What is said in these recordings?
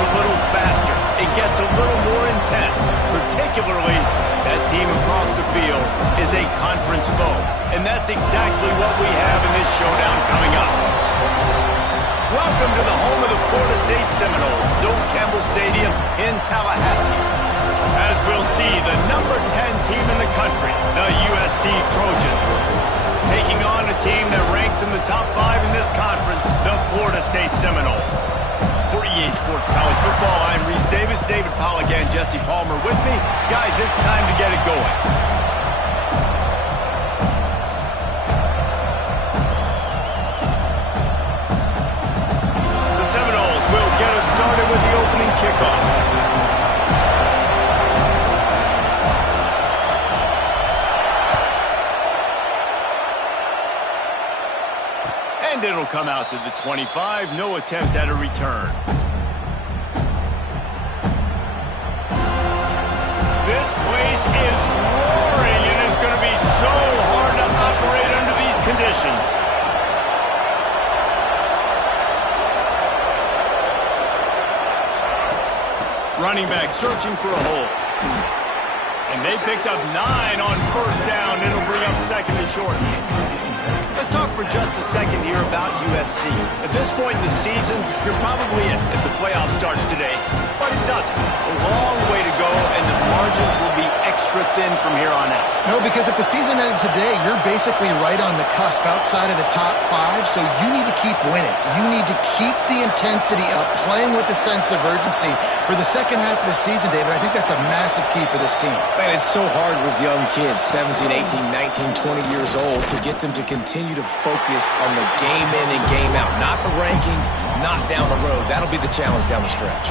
a little faster. It gets a little more intense. Particularly, that team across the field is a conference foe. And that's exactly what we have in this showdown coming up. Welcome to the home of the Florida State Seminoles, Doak Campbell Stadium in Tallahassee. As we'll see, the number 10 team in the country, the USC Trojans, taking on a team that ranks in the top 5 in this conference, the Florida State Seminoles. For EA Sports College Football, I'm Reese Davis, David Pollack, and Jesse Palmer with me. Guys, it's time to get it going. The Seminoles will get us started with the opening kickoff. And it'll come out to the 25. No attempt at a return. This place is roaring, and it's going to be so hard to operate under these conditions. Running back searching for a hole. And they picked up 9 on first down. It'll bring up second and short. Let's talk for just a second here about USC. At this point in the season, you're probably in if the playoff starts today. But it doesn't. A long way to go, and the margins will be extra thin from here on out. No, because if the season ends today, you're basically right on the cusp outside of the top 5, so you need to keep winning. You need to keep the intensity up, playing with a sense of urgency for the second half of the season, David. I think that's a massive key for this team. Man, it's so hard with young kids, 17, 18, 19, 20 years old, to get them to continue to focus on the game in and game out. Not the rankings, not down the road. That'll be the challenge down the stretch.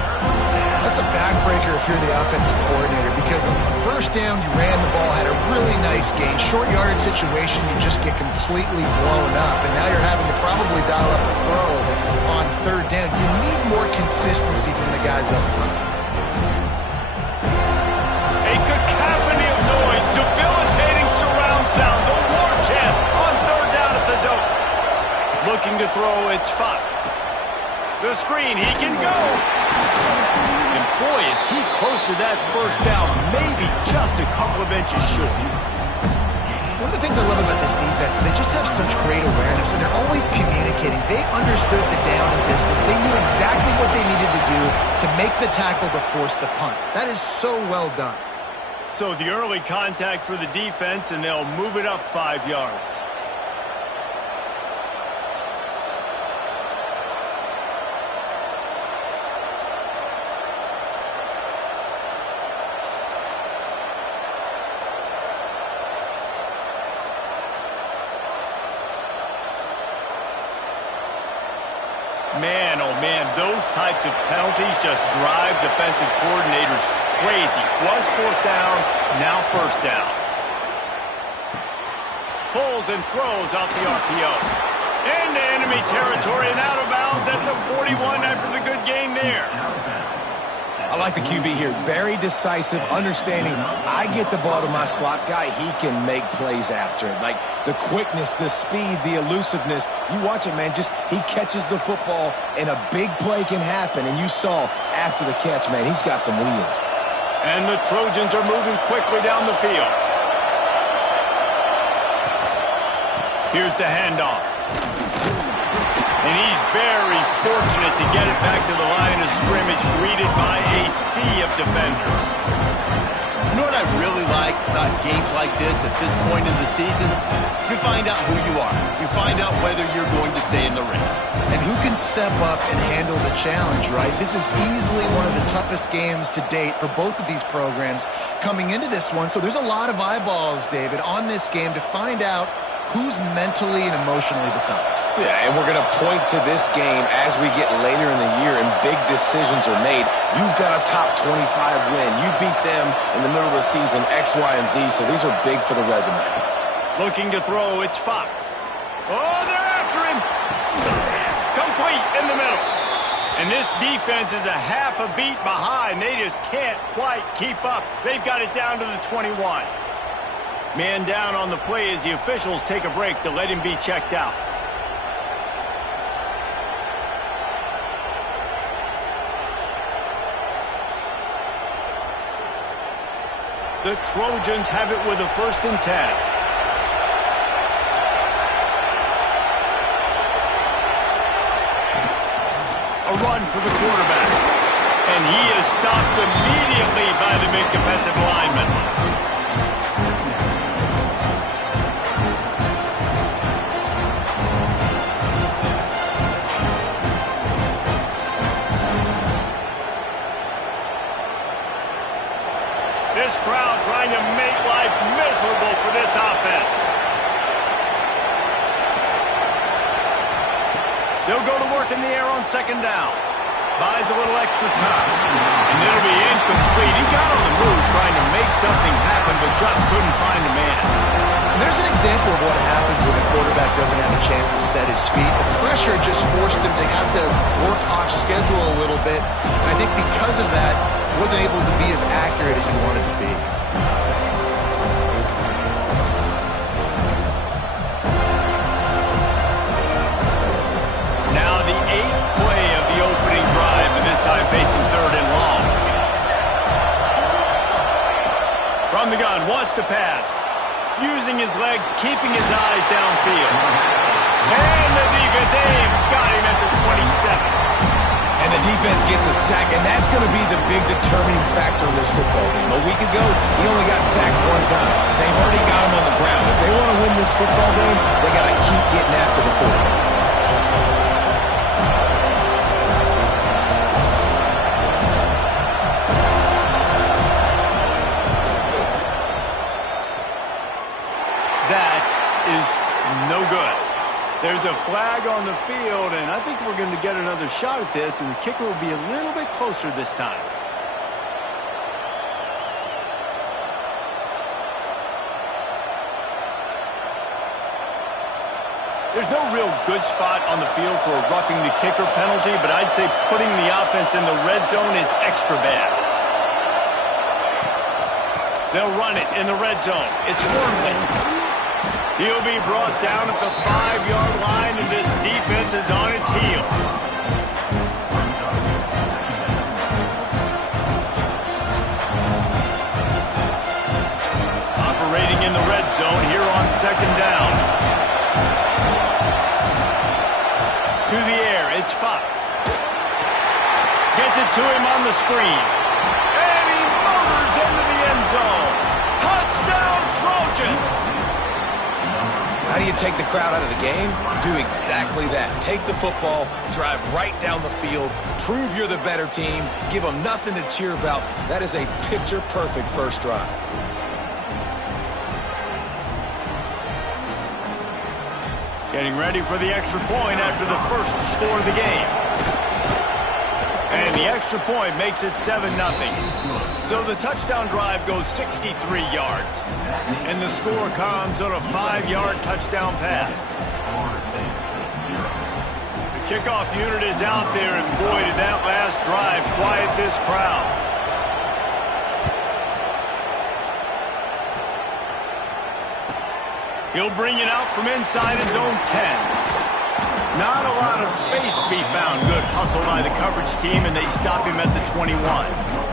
That's a backbreaker if you're the offensive coordinator, because on first down, you ran the ball, had a really nice gain. Short yardage situation, you just get completely blown up, and now you're having to probably dial up a throw on third down. You need more consistency from the guys up front. A cacophony of noise, debilitating surround sound, the war chant on third down at the Doak. Looking to throw, it's Fox. The screen, he can go. And boy, is he close to that first down, maybe just a couple of inches short. One of the things I love about this defense is they just have such great awareness, and they're always communicating. They understood the down and distance. They knew exactly what they needed to do to make the tackle to force the punt. That is so well done. So the early contact for the defense, and they'll move it up 5 yards. Man, oh man, those types of penalties just drive defensive coordinators crazy. Was fourth down, now first down. Pulls and throws out the RPO. Into enemy territory and out of bounds at the 41 after the good gain there. I like the QB here. Very decisive, understanding I get the ball to my slot guy, he can make plays after it. Like the quickness, the speed, the elusiveness. You watch it, man, just he catches the football and a big play can happen. And you saw after the catch, man, he's got some wheels. And the Trojans are moving quickly down the field. Here's the handoff. And he's very fortunate to get it back to the line of scrimmage, greeted by a sea of defenders. You know what I really like about games like this at this point in the season? You find out who you are. You find out whether you're going to stay in the race. And who can step up and handle the challenge, right? This is easily one of the toughest games to date for both of these programs coming into this one. So there's a lot of eyeballs, David, on this game to find out who's mentally and emotionally the toughest. Yeah, and we're going to point to this game as we get later in the year and big decisions are made. You've got a top 25 win. You beat them in the middle of the season, X, Y, and Z, so these are big for the resume. Looking to throw, it's Fox. Oh, they're after him. Complete in the middle. And this defense is a half a beat behind. They just can't quite keep up. They've got it down to the 21. Man down on the play as the officials take a break to let him be checked out. The Trojans have it with a 1st and 10. A run for the quarterback. And he is stopped immediately by the big defensive lineman. This crowd trying to make life miserable for this offense. They'll go to work in the air on 2nd down. Buys a little extra time. And it'll be incomplete. He got on the move trying to make something happen, but just couldn't find a man. And there's an example of what happens when a quarterback doesn't have a chance to set his feet. The pressure just forced him to have to work off schedule a little bit. And I think because of that, he wasn't able to be as accurate as he wanted to be. Now the 8th play of the opening drive, and this time facing 3rd and long. From the gun, wants to pass. Using his legs, keeping his eyes downfield. And the defense, they've got him at the 27. And the defense gets a sack, and that's going to be the big determining factor in this football game. A week ago, he only got sacked 1 time. They've already got him on the ground. If they want to win this football game, they got to keep getting after the quarterback. That is no good. There's a flag on the field, and I think we're going to get another shot at this, and the kicker will be a little bit closer this time. There's no real good spot on the field for a roughing the kicker penalty, but I'd say putting the offense in the red zone is extra bad. They'll run it in the red zone. It's Wormley. He'll be brought down at the 5-yard line, and this defense is on its heels. Operating in the red zone here on 2nd down. To the air, it's Fox. Gets it to him on the screen. And he motors into the end zone. Touchdown, Trojans! How do you take the crowd out of the game? Do exactly that. Take the football, drive right down the field, prove you're the better team, give them nothing to cheer about. That is a picture-perfect first drive. Getting ready for the extra point after the first score of the game. And the extra point makes it 7-0. So the touchdown drive goes 63 yards. And the score comes on a 5-yard touchdown pass. The kickoff unit is out there, and boy, did that last drive quiet this crowd. He'll bring it out from inside his own 10. Not a lot of space to be found. Good hustle by the coverage team, and they stop him at the 21.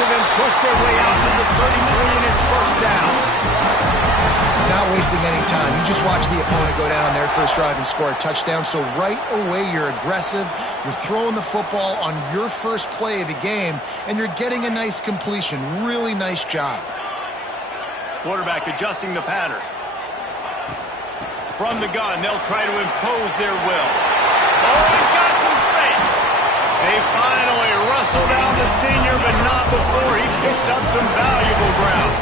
And push their way out to the 33, and it's 1st down. Not wasting any time. You just watch the opponent go down on their first drive and score a touchdown. So right away, you're aggressive. You're throwing the football on your first play of the game, and you're getting a nice completion. Really nice job. Quarterback adjusting the pattern. From the gun, they'll try to impose their will. Oh, he's got some space. They finally wrestle down the senior, but not before he picks up some valuable ground.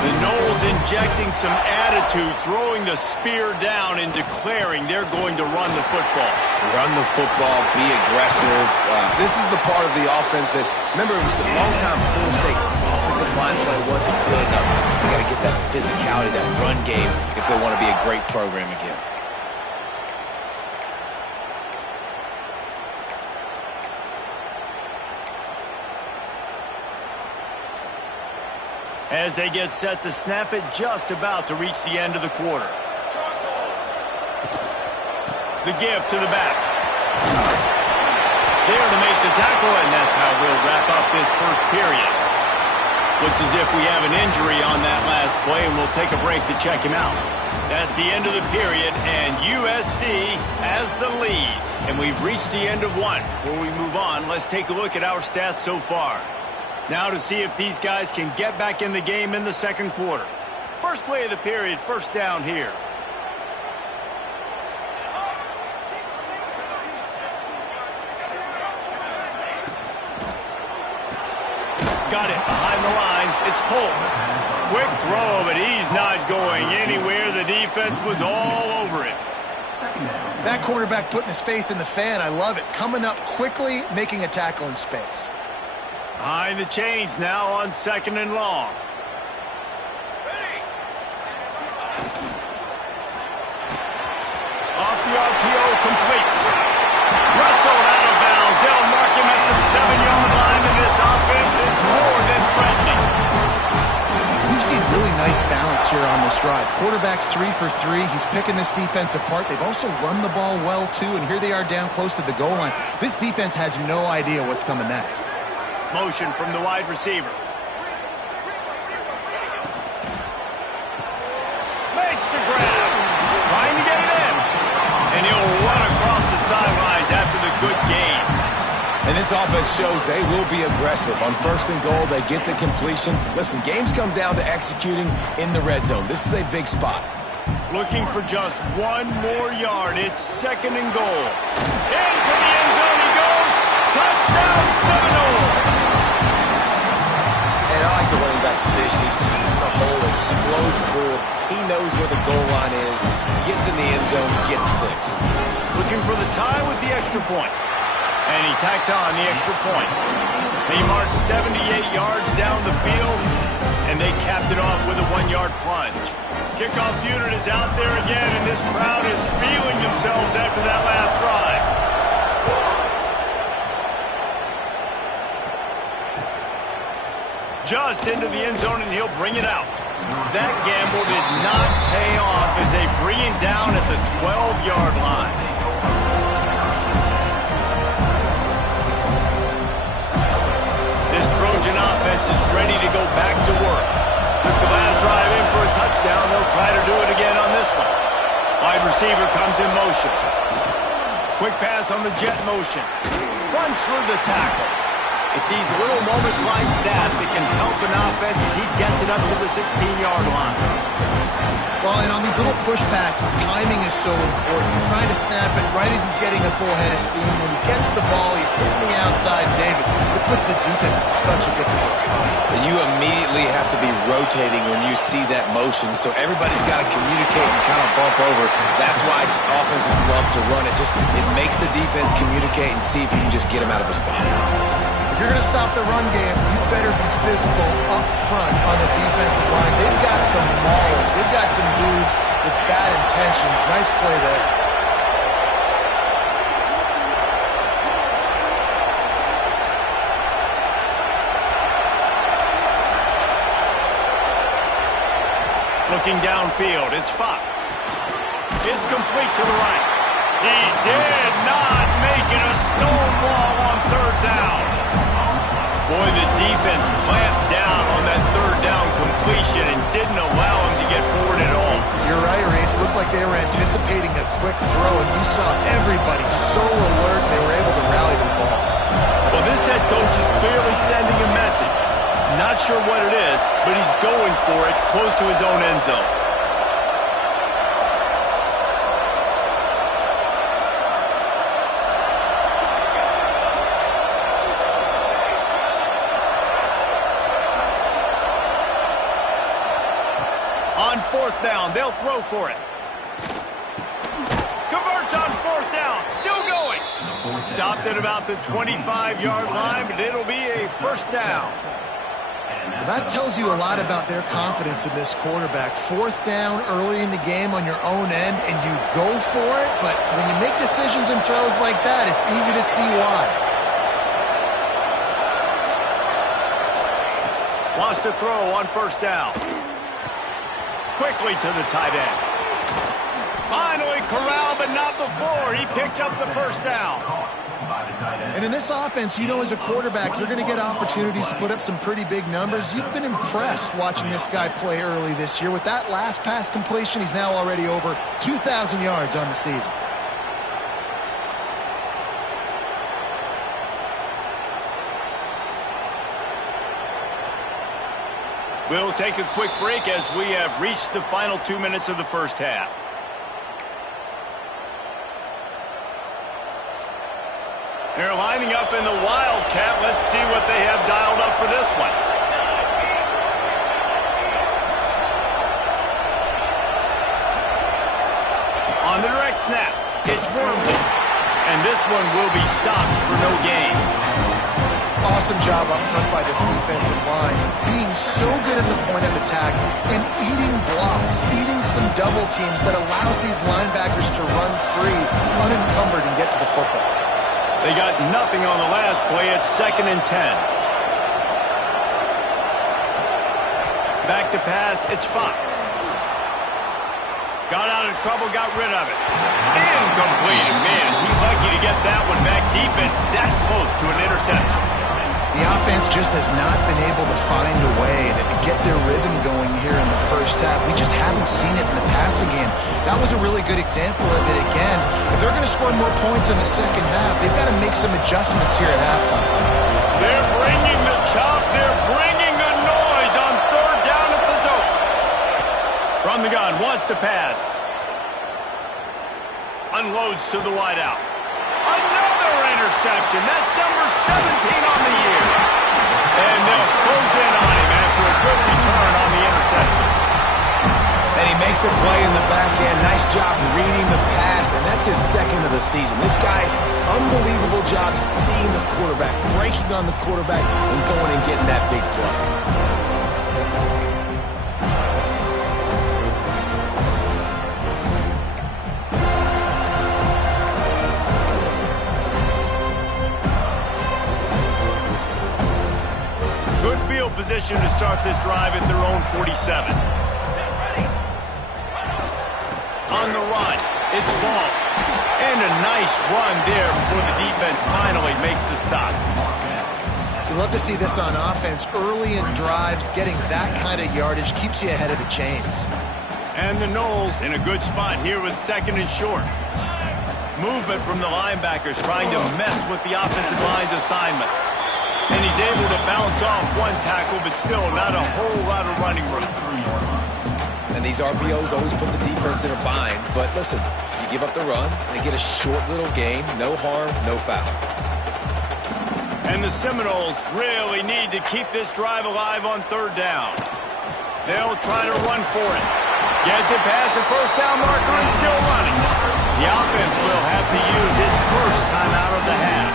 The Noles in injecting some attitude, throwing the spear down and declaring they're going to run the football. Run the football, be aggressive. This is the part of the offense that, remember, it was a long time Florida State offensive line play wasn't good enough. They got to get that physicality, that run game, if they want to be a great program again. As they get set to snap it, just about to reach the end of the quarter. The give to the back. There to make the tackle, and that's how we'll wrap up this first period. Looks as if we have an injury on that last play, and we'll take a break to check him out. That's the end of the period, and USC has the lead. And we've reached the end of one. Before we move on, let's take a look at our stats so far. Now to see if these guys can get back in the game in the second quarter. First play of the period, first down here. Got it behind the line. It's pulled. Quick throw, but he's not going anywhere. The defense was all over it. That quarterback putting his face in the fan, I love it. Coming up quickly, making a tackle in space. Behind the chains now on second and long. Off the RPO, complete. Russell out of bounds. They'll mark him at the 7-yard line, and this offense is more than threatening. We've seen really nice balance here on this drive. Quarterback's 3 for 3. He's picking this defense apart. They've also run the ball well, too, and here they are down close to the goal line. This defense has no idea what's coming next. Motion from the wide receiver. Makes the grab. Trying to get it in. And he'll run across the sidelines after the good gain. And this offense shows they will be aggressive. On first and goal, they get the completion. Listen, games come down to executing in the red zone. This is a big spot. Looking for just one more yard. It's second and goal. Into the end zone he goes. Touchdown Seminoles. And I like the running back's vision. He sees the hole, explodes through it. He knows where the goal line is, gets in the end zone, gets 6. Looking for the tie with the extra point. And he tacks on the extra point. They marched 78 yards down the field, and they capped it off with a 1-yard plunge. Kickoff unit is out there again, and this crowd is feeling themselves after that last drive. Just into the end zone, and he'll bring it out. That gamble did not pay off as they bring him down at the 12-yard line. This Trojan offense is ready to go back to work. Took the last drive in for a touchdown. They'll try to do it again on this one. Wide receiver comes in motion. Quick pass on the jet motion. Runs through the tackle. It's these little moments like that that can help an offense as he gets it up to the 16-yard line. Well, and on these little push passes, timing is so important. You're trying to snap it right as he's getting a full head of steam. When he gets the ball, he's hitting the outside, David. It puts the defense in such a difficult spot. You immediately have to be rotating when you see that motion, so everybody's got to communicate and kind of bump over. That's why offenses love to run it. It makes the defense communicate and see if you can just get him out of a spot. If you're going to stop the run game, you better be physical up front on the defensive line. They've got some maulers. They've got some dudes with bad intentions. Nice play there. Looking downfield, it's Fox. It's complete to the right. He did not make it a stone wall on third down. Boy, the defense clamped down on that third down completion and didn't allow him to get forward at all. You're right, Reese. It looked like they were anticipating a quick throw, and you saw everybody so alert they were able to rally to the ball. Well, this head coach is clearly sending a message. Not sure what it is, but he's going for it close to his own end zone. On 4th down, they'll throw for it. Converts on 4th down, still going. Stopped at about the 25-yard line, but it'll be a 1st down. Well, that tells you a lot about their confidence in this quarterback. 4th down early in the game on your own end, and you go for it, but when you make decisions and throws like that, it's easy to see why. Wants to throw on 1st down. Quickly to the tight end. Finally corralled, but not before. He picks up the 1st down. And in this offense, you know, as a quarterback, you're going to get opportunities to put up some pretty big numbers. You've been impressed watching this guy play early this year. With that last pass completion, he's now already over 2,000 yards on the season. We'll take a quick break as we have reached the final 2 minutes of the 1st half. They're lining up in the Wildcat. Let's see what they have dialed up for this one. On the direct snap, it's Wormley. And this one will be stopped for no gain. Awesome job up front by this defensive line, being so good at the point of attack and eating blocks, eating some double teams that allows these linebackers to run free, unencumbered, and get to the football. They got nothing on the last play. It's 2nd and 10. Back to pass. It's Fox. Got out of trouble, got rid of it. Incomplete. Man, is he lucky to get that one back. Defense that close to an interception. The offense just has not been able to find a way to get their rhythm going here in the 1st half. We just haven't seen it in the passing game. That was a really good example of it again. If they're going to score more points in the 2nd half, they've got to make some adjustments here at halftime. They're bringing the chop. They're bringing the noise on 3rd down at the dope. From the gun, wants to pass. Unloads to the wideout. Another interception. That's number 17 on the year. And they'll close in on him after a good return on the interception. And he makes a play in the back end. Nice job reading the pass, and that's his 2nd of the season. This guy, unbelievable job seeing the quarterback, breaking on the quarterback, and going and getting that big play. Position to start this drive at their own 47. On the run, it's Ball. And a nice run there before the defense finally makes the stop. You love to see this on offense. Early in drives, getting that kind of yardage keeps you ahead of the chains. And the Knowles in a good spot here with 2nd and short. Movement from the linebackers trying to mess with the offensive line's assignments. And he's able to bounce off one tackle, but still not a whole lot of running room. And these RPOs always put the defense in a bind. But listen, you give up the run, they get a short little gain, no harm, no foul. And the Seminoles really need to keep this drive alive on 3rd down. They'll try to run for it. Gets it past the 1st down marker and still running. The offense will have to use its first timeout of the half.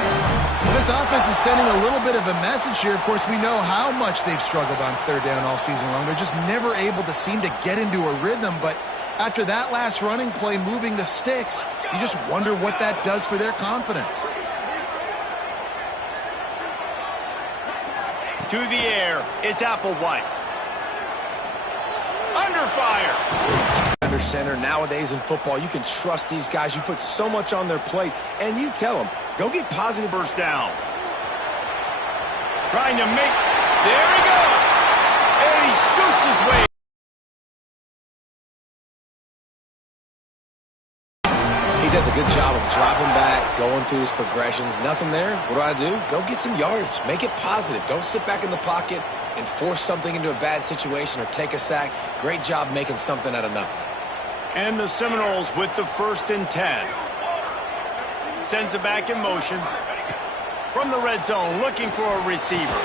Well, this offense is sending a little bit of a message here. Of course, we know how much they've struggled on 3rd down all season long. They're just never able to seem to get into a rhythm. But after that last running play, moving the sticks, you just wonder what that does for their confidence. To the air, it's Applewhite. Under fire. Under center, nowadays in football, you can trust these guys. You put so much on their plate, and you tell them, go get positive. 1st down. Trying to make, there he goes. And he scoots his way. He does a good job of dropping back, going through his progressions. Nothing there. What do? Go get some yardage. Make it positive. Don't sit back in the pocket and force something into a bad situation or take a sack. Great job making something out of nothing. And the Seminoles with the 1st and 10. Sends it back in motion. From the red zone, looking for a receiver.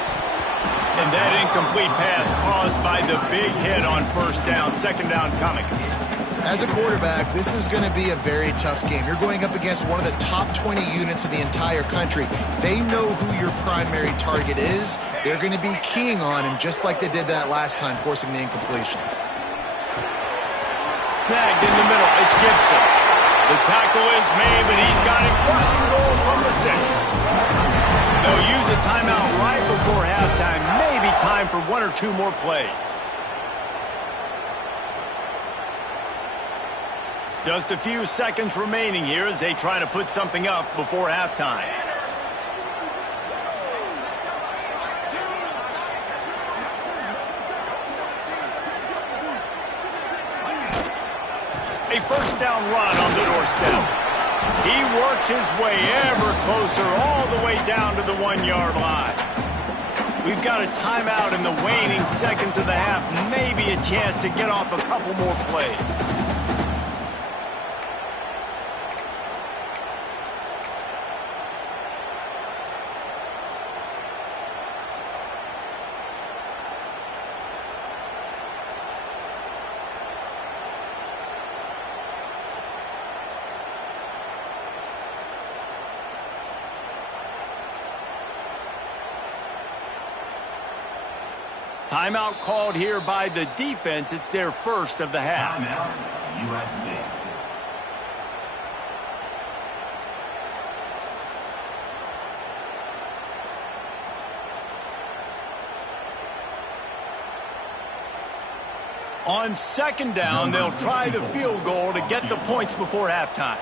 And that incomplete pass caused by the big hit on first down, second down coming. As a quarterback, this is going to be a very tough game. You're going up against one of the top 20 units in the entire country. They know who your primary target is. They're going to be keying on him just like they did that last time, forcing the incompletion. Snagged in the middle. It's Gibson. The tackle is made, but he's got it first and goal from the 6. They'll use a timeout right before halftime. Maybe time for 1 or 2 more plays. Just a few seconds remaining here as they try to put something up before halftime. A first down run on the doorstep. He works his way ever closer all the way down to the 1-yard line. We've got a timeout in the waning seconds of the half. Maybe a chance to get off a couple more plays. Timeout called here by the defense. It's their first of the half. Timeout, USC. On second down, they'll try the field goal to get the points before halftime.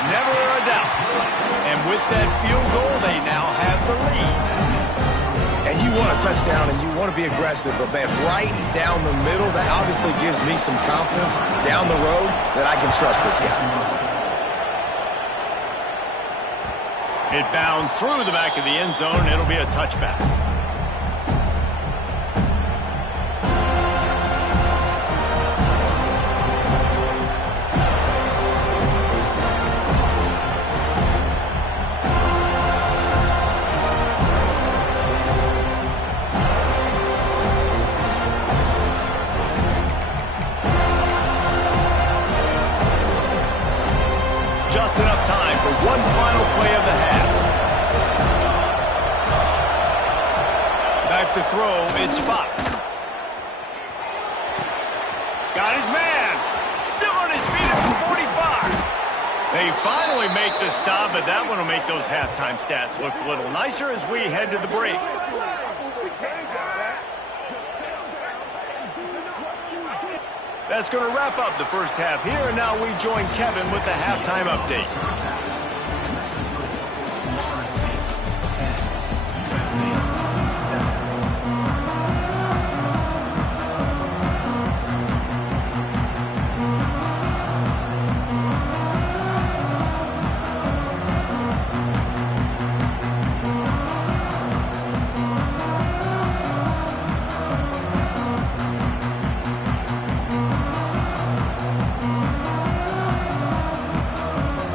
Never a doubt. And with that field goal, they now have the lead. And you want a touchdown and you want to be aggressive, but man, right down the middle, that obviously gives me some confidence down the road that I can trust this guy. It bounds through the back of the end zone. It'll be a touchback. Just enough time for one final play of the half. Back to throw, it's Fox. Got his man. Still on his feet at the 45. They finally make the stop, but that one will make those halftime stats look a little nicer as we head to the break. That's going to wrap up the first half here, and now we join Kevin with the halftime update.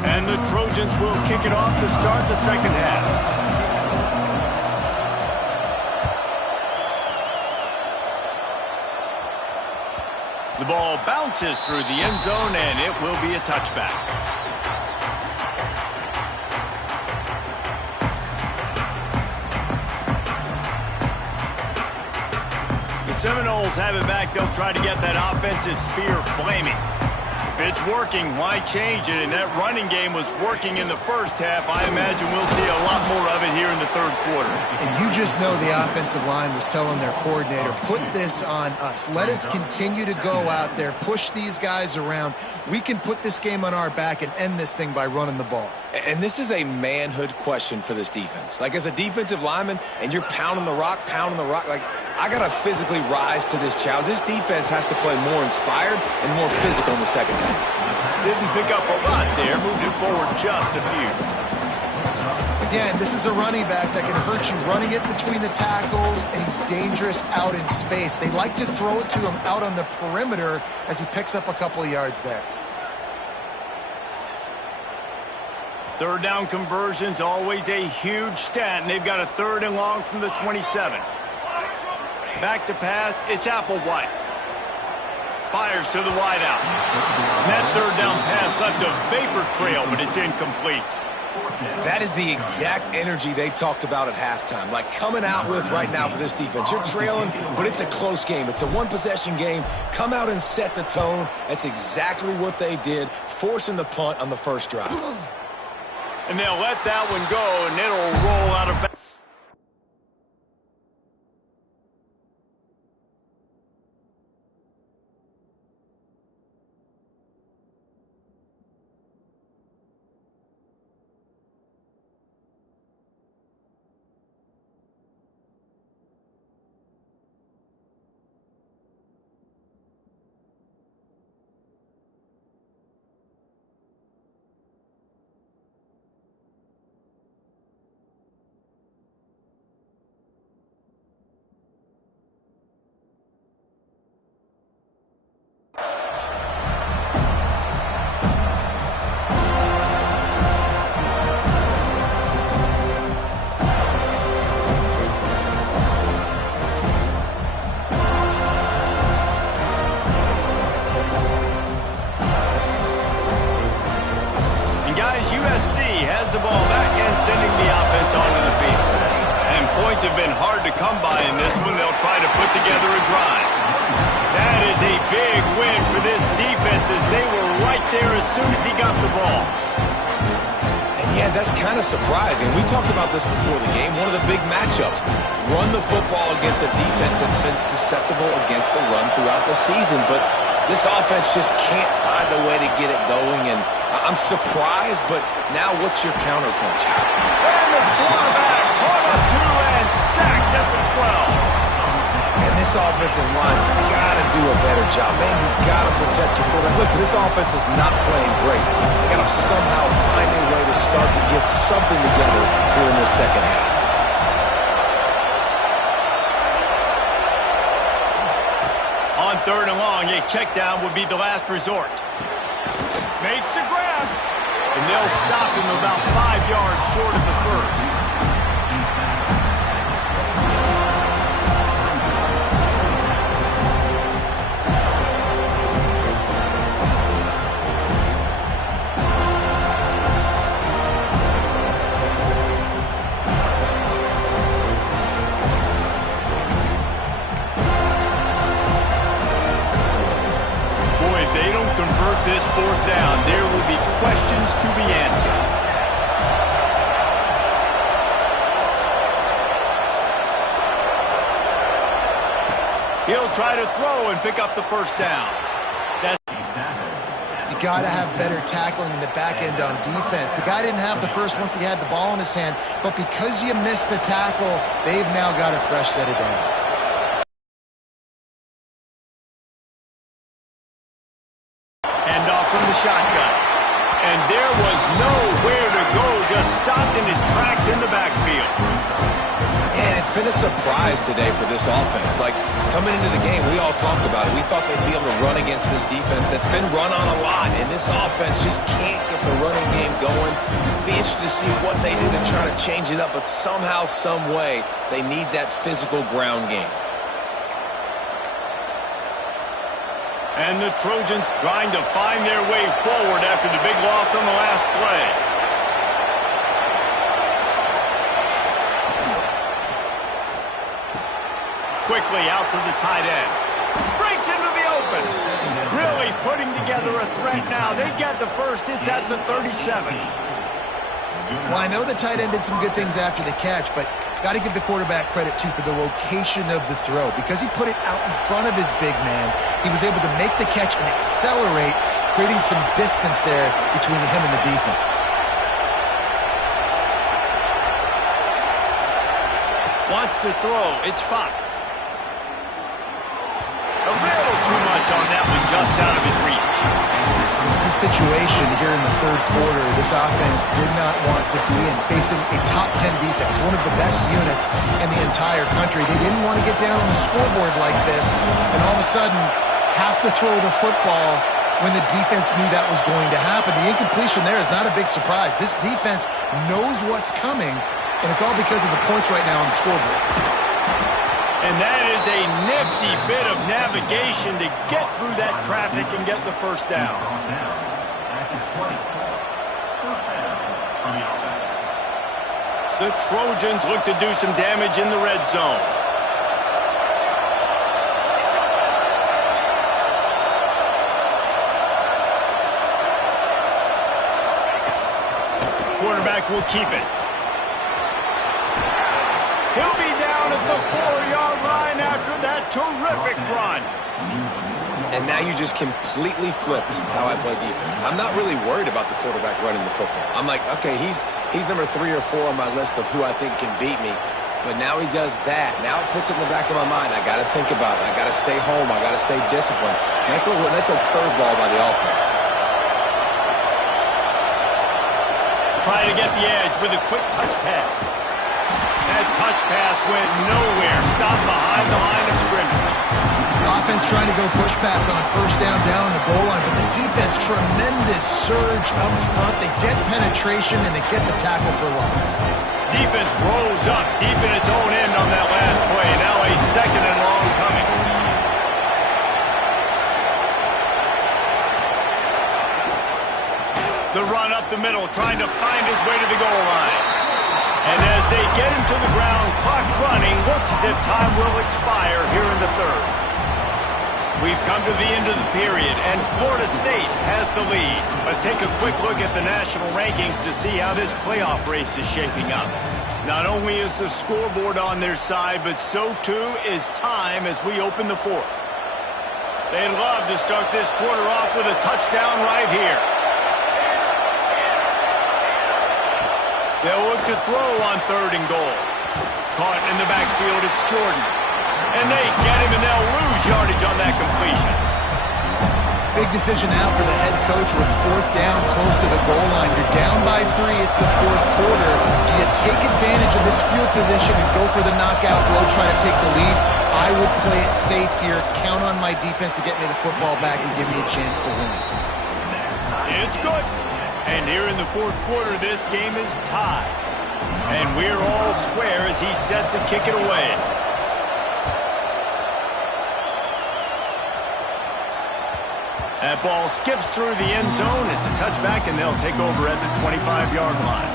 And the Trojans will kick it off to start the second half. The ball bounces through the end zone, and it will be a touchback. The Seminoles have it back. They'll try to get that offensive spear flaming. If it's working, why change it? And that running game was working in the first half. I imagine we'll see a lot more of it here in the third quarter. And you just know the offensive line was telling their coordinator, put this on us. Let us continue to go out there, push these guys around. We can put this game on our back and end this thing by running the ball. And this is a manhood question for this defense. Like, as a defensive lineman, and you're pounding the rock, like, I got to physically rise to this challenge. This defense has to play more inspired and more physical in the second half. Didn't pick up a lot there, moved it forward just a few. Again, this is a running back that can hurt you running it between the tackles, and he's dangerous out in space. They like to throw it to him out on the perimeter as he picks up a couple of yards there. Third down conversion's always a huge stat, and they've got a 3rd and long from the 27. Back to pass, it's Applewhite. Fires to the wideout. That 3rd down pass left a vapor trail, but it's incomplete. That is the exact energy they talked about at halftime. Like coming out with right now for this defense. You're trailing, but it's a close game. It's a one-possession game. Come out and set the tone. That's exactly what they did, forcing the punt on the first drive. And they'll let that one go, and it'll roll out of bounds. The ball back and sending the offense onto the field. And points have been hard to come by in this one. They'll try to put together a drive. That is a big win for this defense as they were right there as soon as he got the ball. And yeah, that's kind of surprising. We talked about this before the game. One of the big matchups. Run the football against a defense that's been susceptible against the run throughout the season. But this offense just can't find a way to get it going, and I'm surprised, but now what's your counterpunch? And the quarterback caught up to and sacked at the 12. And this offensive line's got to do a better job. Man, you got to protect your quarterback. Listen, this offense is not playing great. They got to somehow find a way to start to get something together here in the second half. On 3rd and long, a check down would be the last resort. Makes the grab. And they'll stop him about 5 yards short of the first. This 4th down, there will be questions to be answered. He'll try to throw and pick up the 1st down. You got to have better tackling in the back end on defense. The guy didn't have the first once he had the ball in his hand, but because you missed the tackle, they've now got a fresh set of downs. From the shotgun. And there was nowhere to go, just stopped in his tracks in the backfield. And it's been a surprise today for this offense. Like, coming into the game, we all talked about it. We thought they'd be able to run against this defense that's been run on a lot, and this offense just can't get the running game going. Be interested to see what they do to try to change it up, but somehow, some way, they need that physical ground game. And the Trojans trying to find their way forward after the big loss on the last play. Quickly out to the tight end. Breaks into the open. Really putting together a threat now. They get the first. It's at the 37. Well, I know the tight end did some good things after the catch, but got to give the quarterback credit, too, for the location of the throw. Because he put it out in front of his big man, he was able to make the catch and accelerate, creating some distance there between him and the defense. Wants to throw. It's Fox. A little too much on that one, just out of his reach. This is a situation here in the 3rd quarter this offense did not want to be in, facing a top 10 defense, one of the best units in the entire country. They didn't want to get down on the scoreboard like this and all of a sudden have to throw the football when the defense knew that was going to happen. The incompletion there is not a big surprise. This defense knows what's coming, and it's all because of the points right now on the scoreboard. And that is a nifty bit of navigation to get through that traffic and get the first down. The Trojans look to do some damage in the red zone. Quarterback will keep it. He'll be down at the 4-yard line after that terrific run. And now you just completely flipped how I play defense. I'm not really worried about the quarterback running the football. I'm like, okay, he's number 3 or 4 on my list of who I think can beat me. But now he does that. Now it puts it in the back of my mind. I got to think about it. I got to stay home. I got to stay disciplined. Nice little curveball by the offense. Trying to get the edge with a quick touch pass. That touch pass went nowhere. Stopped behind the line of scrimmage. Offense trying to go push pass on first down on the goal line, but the defense, tremendous surge up front. They get penetration and they get the tackle for loss. Defense rolls up deep in its own end on that last play. Now a second and long coming. The run up the middle, trying to find his way to the goal line. And as they get him to the ground, clock running, looks as if time will expire here in the third. We've come to the end of the period, and Florida State has the lead. Let's take a quick look at the national rankings to see how this playoff race is shaping up. Not only is the scoreboard on their side, but so too is time as we open the fourth. They'd love to start this quarter off with a touchdown right here. They'll look to throw on 3rd and goal. Caught in the backfield, it's Jordan. And they get him, and they'll lose yardage on that completion. Big decision now for the head coach with 4th down close to the goal line. You're down by 3. It's the 4th quarter. Do you take advantage of this field position and go for the knockout blow, try to take the lead? I would play it safe here. Count on my defense to get me the football back and give me a chance to win. It's good. And here in the 4th quarter, this game is tied. And we're all square as he's set to kick it away. That ball skips through the end zone. It's a touchback, and they'll take over at the 25-yard line.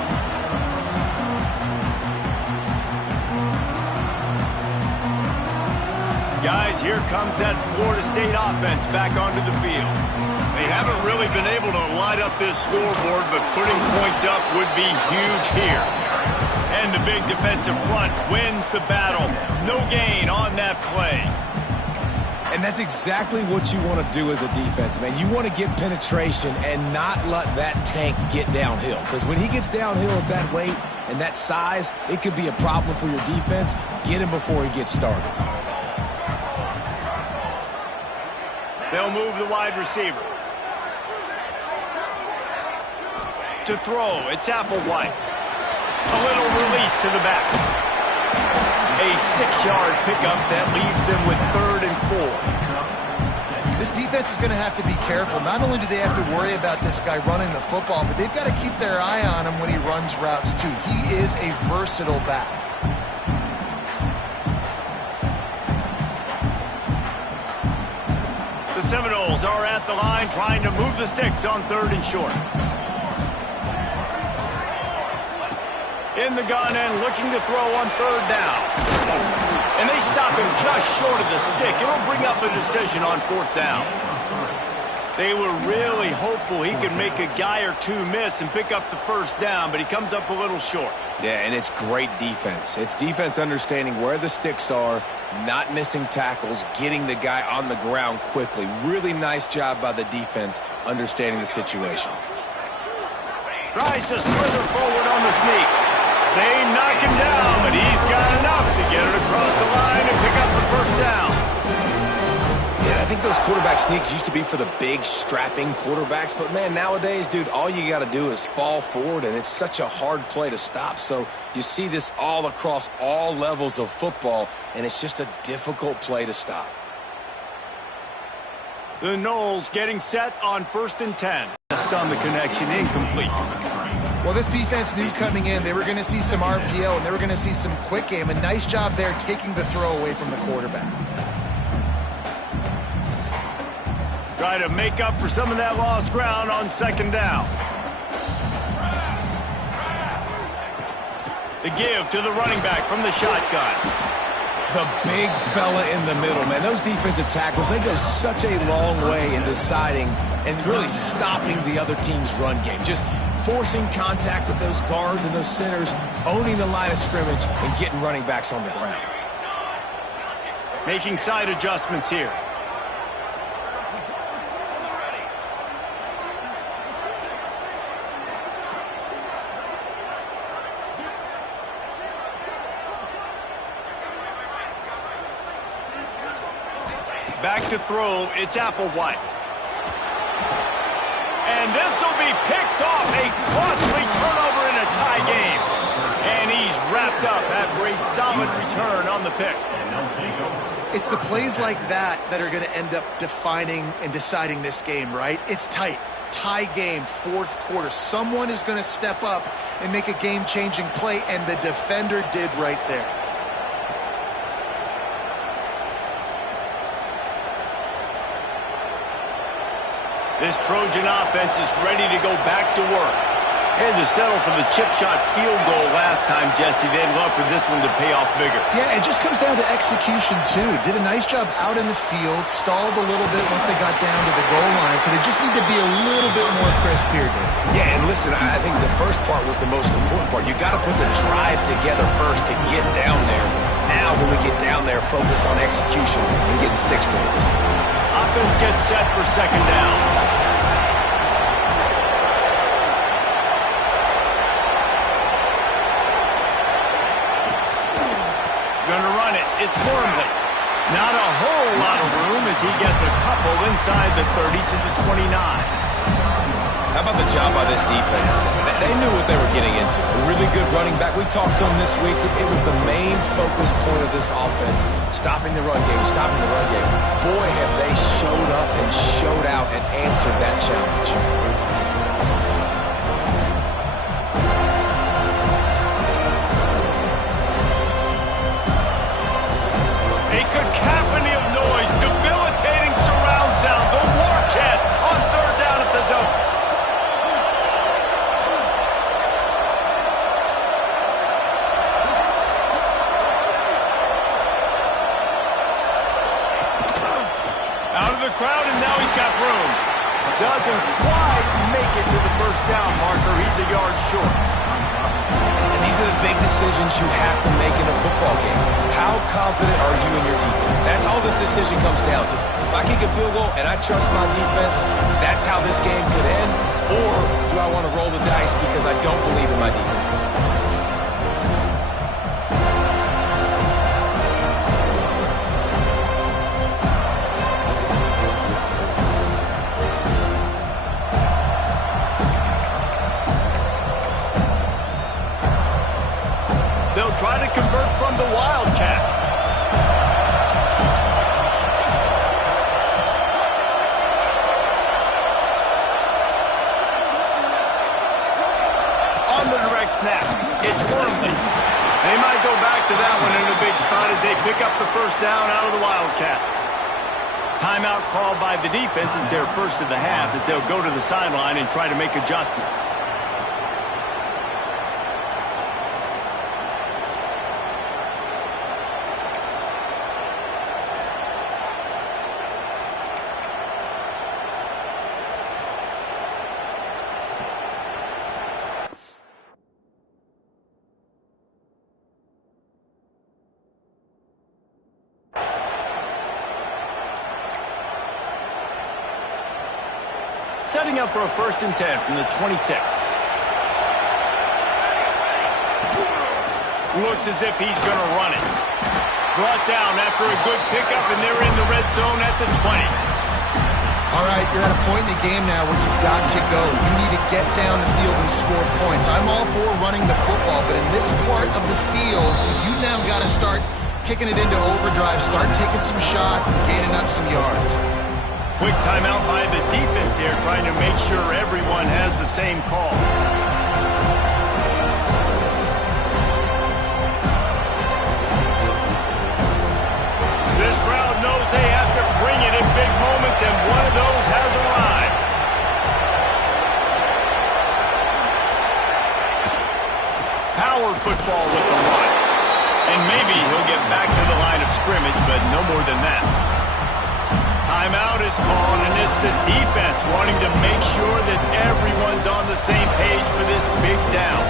Guys, here comes that Florida State offense back onto the field. They haven't really been able to light up this scoreboard, but putting points up would be huge here. And the big defensive front wins the battle. No gain on that play. And that's exactly what you want to do as a defense, man. You want to get penetration and not let that tank get downhill. Because when he gets downhill at that weight and that size, it could be a problem for your defense. Get him before he gets started. They'll move the wide receiver. To throw, it's Applewhite. A little release to the back. A 6-yard pickup that leaves them with 3rd and 4. This defense is going to have to be careful. Not only do they have to worry about this guy running the football, but they've got to keep their eye on him when he runs routes too. He is a versatile back. The Seminoles are at the line trying to move the sticks on 3rd and short. In the gun and looking to throw on 3rd down. And they stop him just short of the stick. It'll bring up a decision on 4th down. They were really hopeful he could make a guy or two miss and pick up the first down, but he comes up a little short. Yeah, and it's great defense. It's defense understanding where the sticks are, not missing tackles, getting the guy on the ground quickly. Really nice job by the defense understanding the situation. Tries to slither forward on the sneak. They knock him down, but he's got enough to get it across the line and pick up the first down. Yeah, I think those quarterback sneaks used to be for the big, strapping quarterbacks. But, man, nowadays, dude, all you got to do is fall forward, and it's such a hard play to stop. So you see this all across all levels of football, and it's just a difficult play to stop. The Knowles getting set on 1st and 10. Just on the connection, incomplete. Well, this defense knew coming in they were going to see some RPO and they were going to see some quick game. A nice job there taking the throw away from the quarterback. Try to make up for some of that lost ground on 2nd down. The give to the running back from the shotgun. The big fella in the middle, man. Those defensive tackles, they go such a long way in deciding and really stopping the other team's run game. Just forcing contact with those guards and those centers, owning the line of scrimmage, and getting running backs on the ground. Making side adjustments here. Back to throw, it's Applewhite. And this will be picked off, a costly turnover in a tie game. And he's wrapped up after a solid return on the pick. It's the plays like that that are going to end up defining and deciding this game, right? It's tight. Tie game, 4th quarter. Someone is going to step up and make a game-changing play, and the defender did right there. This Trojan offense is ready to go back to work. Had to settle for the chip shot field goal last time, Jesse. They'd love for this one to pay off bigger. Yeah, it just comes down to execution, too. Did a nice job out in the field, stalled a little bit once they got down to the goal line, so they just need to be a little bit more crisp here, dude. Yeah, and listen, I think the first part was the most important part. You got to put the drive together first to get down there. Now, when we get down there, focus on execution and getting 6 points. Offense gets set for 2nd down. Gonna run it. It's Wormley. Not a whole lot of room as he gets a couple inside the 30 to the 29. How about the job by this defense? They knew what they were getting into. A really good running back. We talked to him this week. It was the main focus point of this offense. Stopping the run game, stopping the run game. Boy, have they showed up and showed out and answered that challenge. A cacophony of noise, debilitating surround sound. The war chant on 3rd down at the dome. Out of the crowd, and now he's got room. Doesn't quite make it to the 1st down marker. He's a yard short. And these are the big decisions you have to make in a football game. How confident are you in your defense? That's all this decision comes down to. If I kick a field goal and I trust my defense, that's how this game could end. Or do I want to roll the dice because I don't believe in my defense? They'll try to convert from the Wildcat. On the direct snap, it's Wormley. They might go back to that one in a big spot as they pick up the 1st down out of the Wildcat. Timeout called by the defense is their first of the half as they'll go to the sideline and try to make adjustments. Setting up for a 1st and 10 from the 26. Looks as if he's going to run it. Brought down after a good pickup, and they're in the red zone at the 20. All right, you're at a point in the game now where you've got to go. You need to get down the field and score points. I'm all for running the football, but in this part of the field, you now got to start kicking it into overdrive, start taking some shots and gaining up some yards. Quick timeout by the defense here, trying to make sure everyone has the same call. This crowd knows they have to bring it in big moments, and one of those has arrived. Power football with the run. And maybe he'll get back to the line of scrimmage, but no more than that. Timeout is called, and it's the defense wanting to make sure that everyone's on the same page for this big down.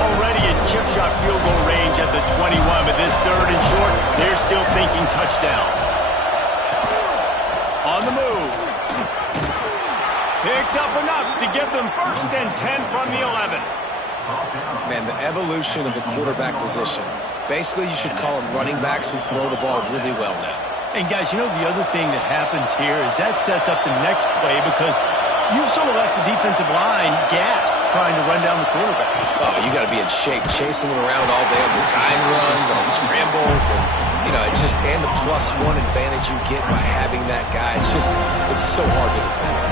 Already a chip shot field goal range at the 21, but this third and short, they're still thinking touchdown. On the move. Picks up enough to give them 1st and 10 from the 11. Man, the evolution of the quarterback position. Basically, you should call them running backs who throw the ball really well now. And guys, you know the other thing that happens here is that sets up the next play because you've sort of left the defensive line gassed trying to run down the quarterback. Oh, you got to be in shape, chasing him around all day on design runs, on scrambles, and, you know, it's just, and the +1 advantage you get by having that guy. It's so hard to defend.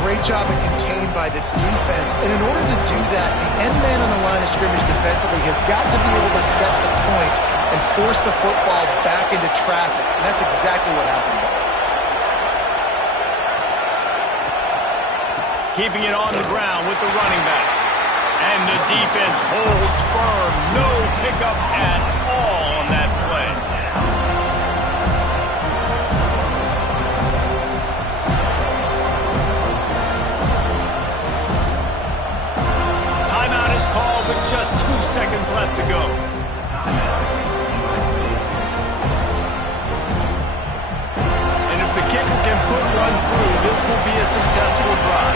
Great job of contained by this defense. And in order to do that, the end man on the line of scrimmage defensively has got to be able to set the point and force the football back into traffic. And that's exactly what happened. Keeping it on the ground with the running back. And the defense holds firm. No pickup at all on that play. Timeout is called with just 2 seconds left to go. And if the kicker can put one through, this will be a successful drive.